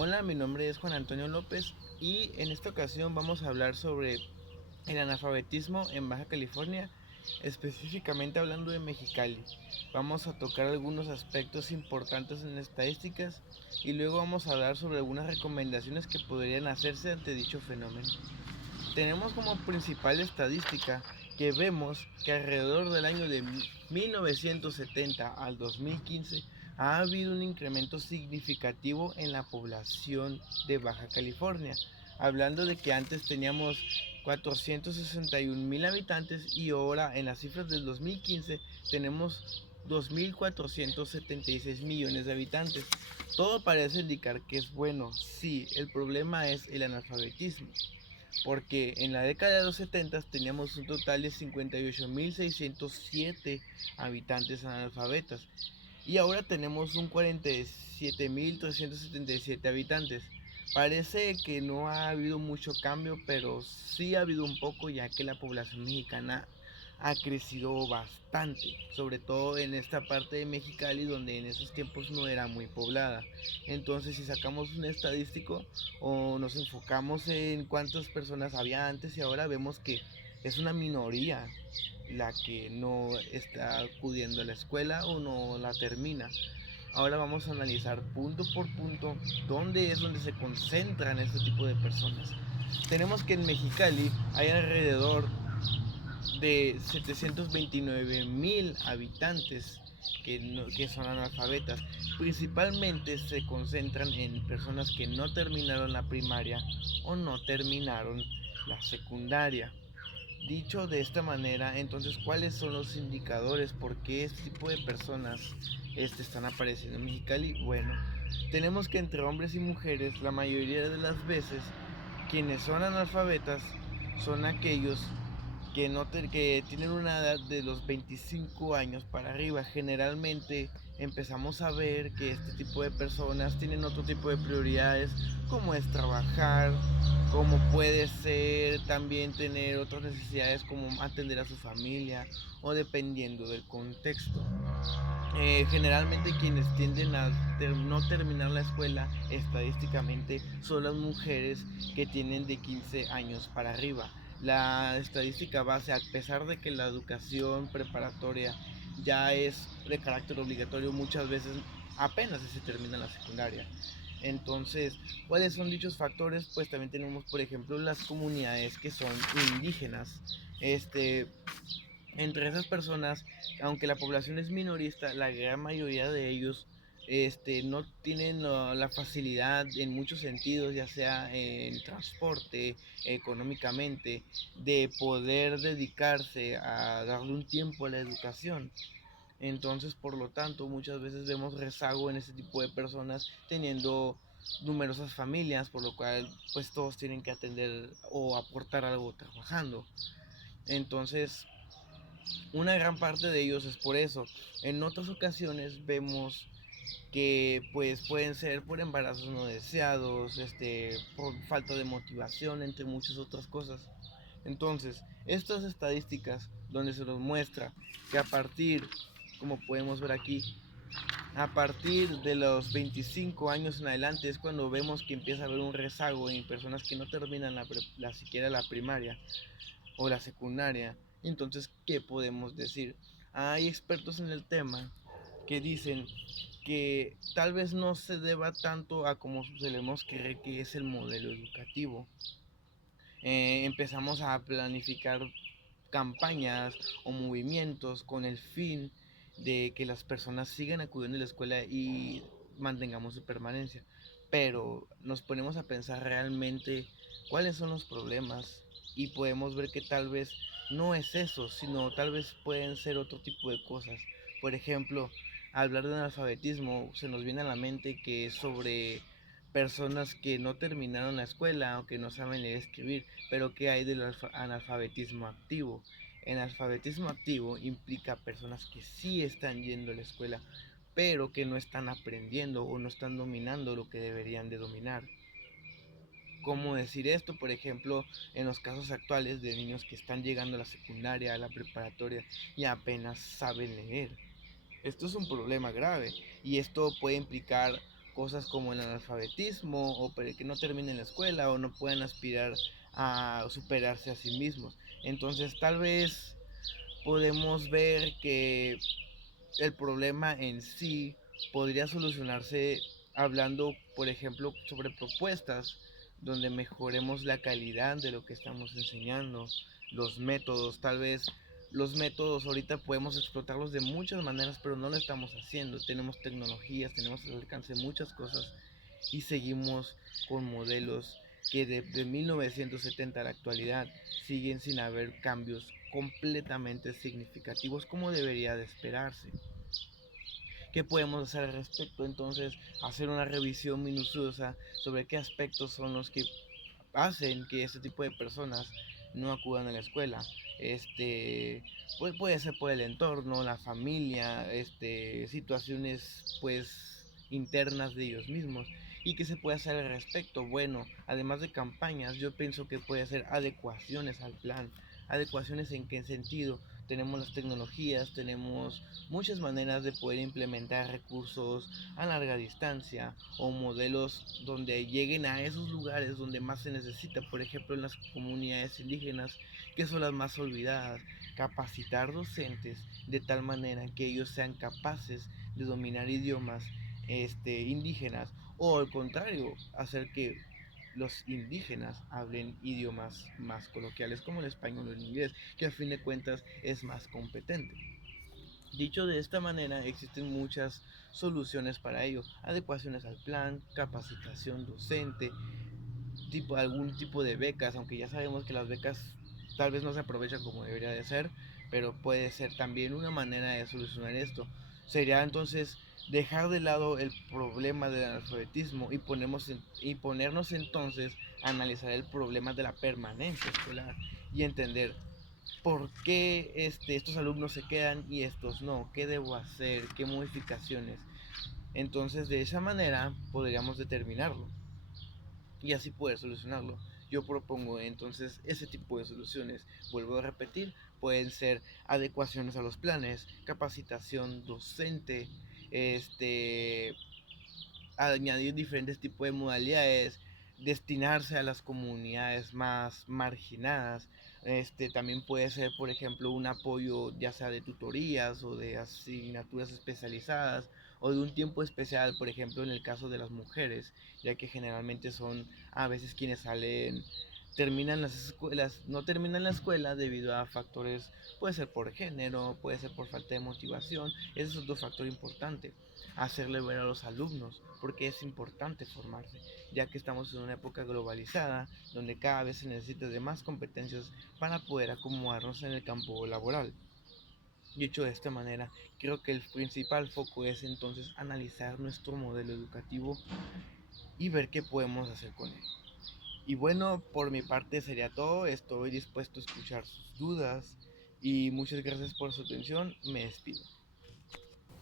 Hola, mi nombre es Juan Antonio López y en esta ocasión vamos a hablar sobre el analfabetismo en Baja California, específicamente hablando de Mexicali. Vamos a tocar algunos aspectos importantes en estadísticas y luego vamos a hablar sobre algunas recomendaciones que podrían hacerse ante dicho fenómeno. Tenemos como principal estadística que vemos que alrededor del año de 1970 al 2015 ha habido un incremento significativo en la población de Baja California, hablando de que antes teníamos 461,000 habitantes y ahora en las cifras del 2015 tenemos 2.476 millones de habitantes. Todo parece indicar que es bueno, sí, el problema es el analfabetismo, porque en la década de los 70 teníamos un total de 58,607 habitantes analfabetas y ahora tenemos un 47,377 habitantes. Parece que no ha habido mucho cambio, pero sí ha habido un poco, ya que la población mexicana ha crecido bastante, sobre todo en esta parte de Mexicali donde en esos tiempos no era muy poblada. Entonces, si sacamos un estadístico o nos enfocamos en cuántas personas había antes y ahora, vemos que es una minoría la que no está acudiendo a la escuela o no la termina. Ahora vamos a analizar punto por punto dónde es donde se concentran este tipo de personas. Tenemos que en Mexicali hay alrededor de 729,000 habitantes que son analfabetas. Principalmente se concentran en personas que no terminaron la primaria o no terminaron la secundaria. Dicho de esta manera, entonces, ¿cuáles son los indicadores? ¿Por qué este tipo de personas están apareciendo en Mexicali? Bueno, tenemos que entre hombres y mujeres, la mayoría de las veces, quienes son analfabetas son aquellos que tienen una edad de los 25 años para arriba. Generalmente empezamos a ver que este tipo de personas tienen otro tipo de prioridades, como es trabajar, como puede ser también tener otras necesidades como atender a su familia o dependiendo del contexto. Generalmente quienes tienden a no terminar la escuela estadísticamente son las mujeres que tienen de 15 años para arriba. La estadística base, a pesar de que la educación preparatoria ya es de carácter obligatorio, muchas veces apenas se termina la secundaria. Entonces, ¿cuáles son dichos factores? Pues también tenemos, por ejemplo, las comunidades que son indígenas. Este, Entre esas personas, aunque la población es minorista, la gran mayoría de ellos no tienen la facilidad en muchos sentidos, ya sea en transporte, económicamente, de poder dedicarse a darle un tiempo a la educación. Entonces, por lo tanto, muchas veces vemos rezago en este tipo de personas teniendo numerosas familias, por lo cual pues todos tienen que atender o aportar algo trabajando. Entonces, una gran parte de ellos es por eso. En otras ocasiones vemos que pues pueden ser por embarazos no deseados, por falta de motivación, entre muchas otras cosas. Entonces, estas estadísticas donde se nos muestra que a partir, como podemos ver aquí, a partir de los 25 años en adelante es cuando vemos que empieza a haber un rezago en personas que no terminan siquiera la primaria o la secundaria. Entonces, ¿qué podemos decir? Hay expertos en el tema que dicen que tal vez no se deba tanto a como solemos creer que es el modelo educativo. Empezamos a planificar campañas o movimientos con el fin de que las personas sigan acudiendo a la escuela y mantengamos su permanencia. Pero nos ponemos a pensar realmente cuáles son los problemas y podemos ver que tal vez no es eso, sino tal vez pueden ser otro tipo de cosas. Por ejemplo, al hablar de analfabetismo se nos viene a la mente que es sobre personas que no terminaron la escuela o que no saben leer y escribir, pero ¿qué hay del analfabetismo activo? El alfabetismo activo implica personas que sí están yendo a la escuela, pero que no están aprendiendo o no están dominando lo que deberían de dominar. ¿Cómo decir esto? Por ejemplo, en los casos actuales de niños que están llegando a la secundaria, a la preparatoria y apenas saben leer. Esto es un problema grave y esto puede implicar cosas como el analfabetismo o que no terminen la escuela o no puedan aspirar a superarse a sí mismos. Entonces tal vez podemos ver que el problema en sí podría solucionarse hablando, por ejemplo, sobre propuestas donde mejoremos la calidad de lo que estamos enseñando, los métodos, tal vez los métodos ahorita podemos explotarlos de muchas maneras, pero no lo estamos haciendo. Tenemos tecnologías, tenemos al alcance muchas cosas y seguimos con modelos que desde 1970 a la actualidad siguen sin haber cambios completamente significativos como debería de esperarse. ¿Qué podemos hacer al respecto? Entonces, hacer una revisión minuciosa sobre qué aspectos son los que hacen que este tipo de personas no acudan a la escuela. Pues puede ser por el entorno, la familia, situaciones pues internas de ellos mismos. ¿Y qué se puede hacer al respecto? Bueno, además de campañas, yo pienso que puede hacer adecuaciones al plan. ¿Adecuaciones en qué sentido? Tenemos las tecnologías, tenemos muchas maneras de poder implementar recursos a larga distancia o modelos donde lleguen a esos lugares donde más se necesita, por ejemplo en las comunidades indígenas que son las más olvidadas, capacitar docentes de tal manera que ellos sean capaces de dominar idiomas indígenas o al contrario, hacer que los indígenas hablen idiomas más coloquiales como el español o el inglés, que a fin de cuentas es más competente. Dicho de esta manera, existen muchas soluciones para ello, adecuaciones al plan, capacitación docente, algún tipo de becas, aunque ya sabemos que las becas tal vez no se aprovechan como debería de ser, pero puede ser también una manera de solucionar esto. Sería entonces dejar de lado el problema del analfabetismo y ponernos entonces a analizar el problema de la permanencia escolar y entender por qué estos alumnos se quedan y estos no, qué debo hacer, qué modificaciones. Entonces de esa manera podríamos determinarlo y así poder solucionarlo. Yo propongo entonces ese tipo de soluciones. Vuelvo a repetir, pueden ser adecuaciones a los planes, capacitación docente, este, añadir diferentes tipos de modalidades, destinarse a las comunidades más marginadas. También puede ser, por ejemplo, un apoyo ya sea de tutorías o de asignaturas especializadas o de un tiempo especial, por ejemplo, en el caso de las mujeres, ya que generalmente son a veces quienes salen, terminan las escuelas, no terminan la escuela debido a factores, puede ser por género, puede ser por falta de motivación, ese es otro factor importante, hacerle ver a los alumnos porque es importante formarse, ya que estamos en una época globalizada donde cada vez se necesita de más competencias para poder acomodarnos en el campo laboral. Dicho de esta manera, creo que el principal foco es entonces analizar nuestro modelo educativo y ver qué podemos hacer con él. Y bueno, por mi parte sería todo. Estoy dispuesto a escuchar sus dudas y muchas gracias por su atención. Me despido.